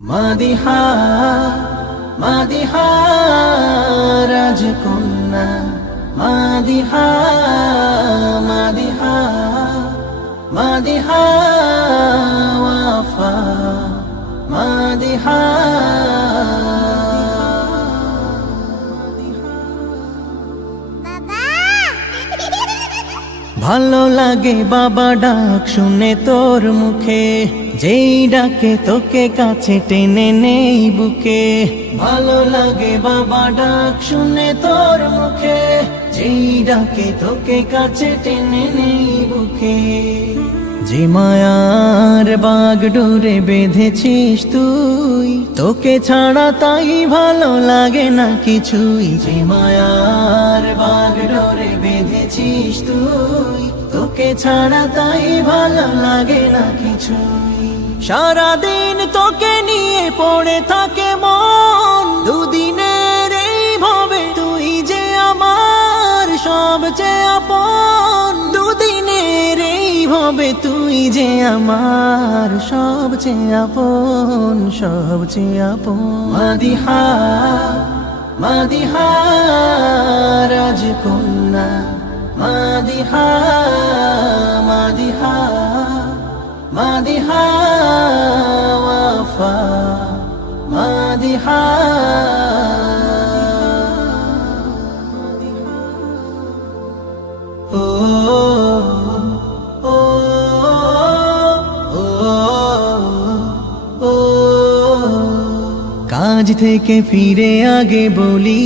মাদিহা মাদিহা রাজকন্যা মাদিহা মাদিহা মাদিহা ওয়াফা মাদিহা ভালো লাগে বাবা ডাক শুনে তোর মুখে, যেই ডাকে তোকে কাছে টেনে নেই বুকে। ভালো লাগে বাবা ডাক শুনে তোর মুখে, যেই ডাকে তোকে কাছে টেনে নেই বুকে। যে মায়ার বাগ ডোরে বেঁধেছিস তুই, তোকে ছাড়া তাই ভালো লাগে না কিছুই। যে মায়ার বাগ ডোরে বেঁধেছিস তুই, তোকে ছাড়া তাই ভালো লাগে না কিছুই। সারাদিন তোকে নিয়ে পড়ে থাকে মন, দুদিনের এই ভাবে তুই যে আমার সবচেয়ে আপন। দুদিনের এই ভাবে তুই যে আমার সবচেয়ে আপন, সবচেয়ে আপন। মাদিহা মাদিহা রাজকন্যা মাদিহা মাদিহা মাদিহা ওয়াফা মাদিহা। ও ও ও কাজ থেকে ফিরে আগে বলি,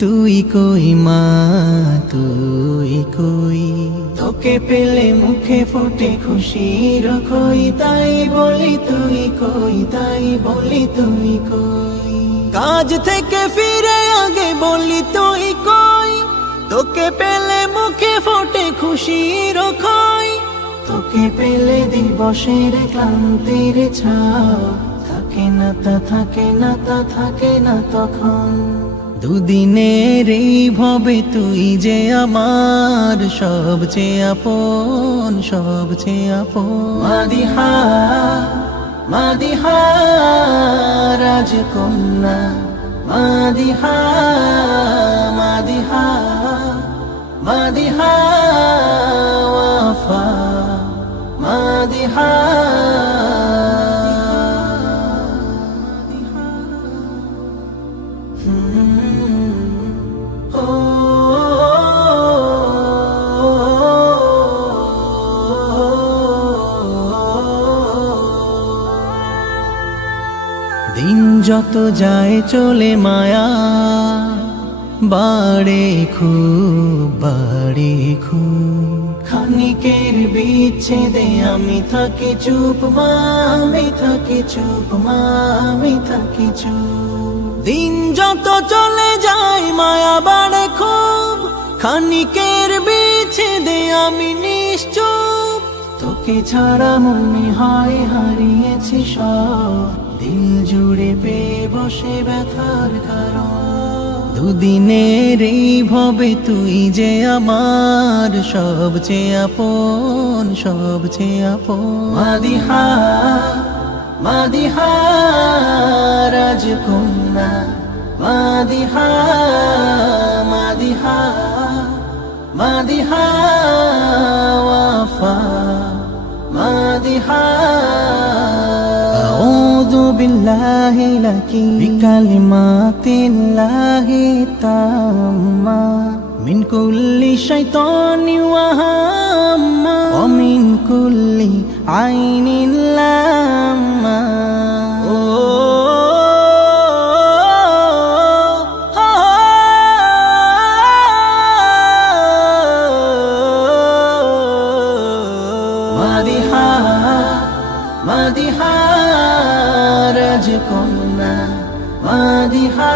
তুই কই মা তুই কই। তোকে পেলে মুখে ফুটে খুশির খই, তাই বলি তুই কই, তাই বলি তুই কই। কাজ থেকে ফিরে আগে বলি তুই কই, তোকে পেলে মুখে ফুটে খুশির খই। তোকে পেলে দিবসের ক্লান্তির ছাপ থাকে না তা থাকে না তা থাকে না তখন। দুদিনের এই ভবে তুই যে আমার সবচেয়ে আপন, সবচেয়ে আপন। মাদিহা মাদিহা রাজকন্যা মাদিহা মাদিহা মাদিহা ওয়াফা মাদিহা। দিন যত যায় চলে মায়া বাড়ে খুব বাড়ে খুব। খানিকের বিচ্ছেদে আমি থাকি চুপ মা, আমি থাকি চুপ মা, আমি থাকি চুপ। দিন যত চলে যায় মায়া বাড়ে খুব, খানিকের বিচ্ছেদে আমি নিশ্চুপ। তোকে ছাড়া মনে হয় হারিয়েছি সব, দিল জুড়ে পেয়ে বসে ব্যথার কারণ। দুদিনের এই ভবে তুই যে আমার সবচেয়ে আপন, সবচেয়ে আপন। মাদিহা মাদিহা রাজকন্যা মাদিহা মাদিহা মাদিহা ওয়াফা মাদিহা। أعوذ بالله لك بكلمات الله التامة من كل شيطان وهامة ومن كل عين لامة. মাদিহা মাদিহা রাজকন্যা মাদিহা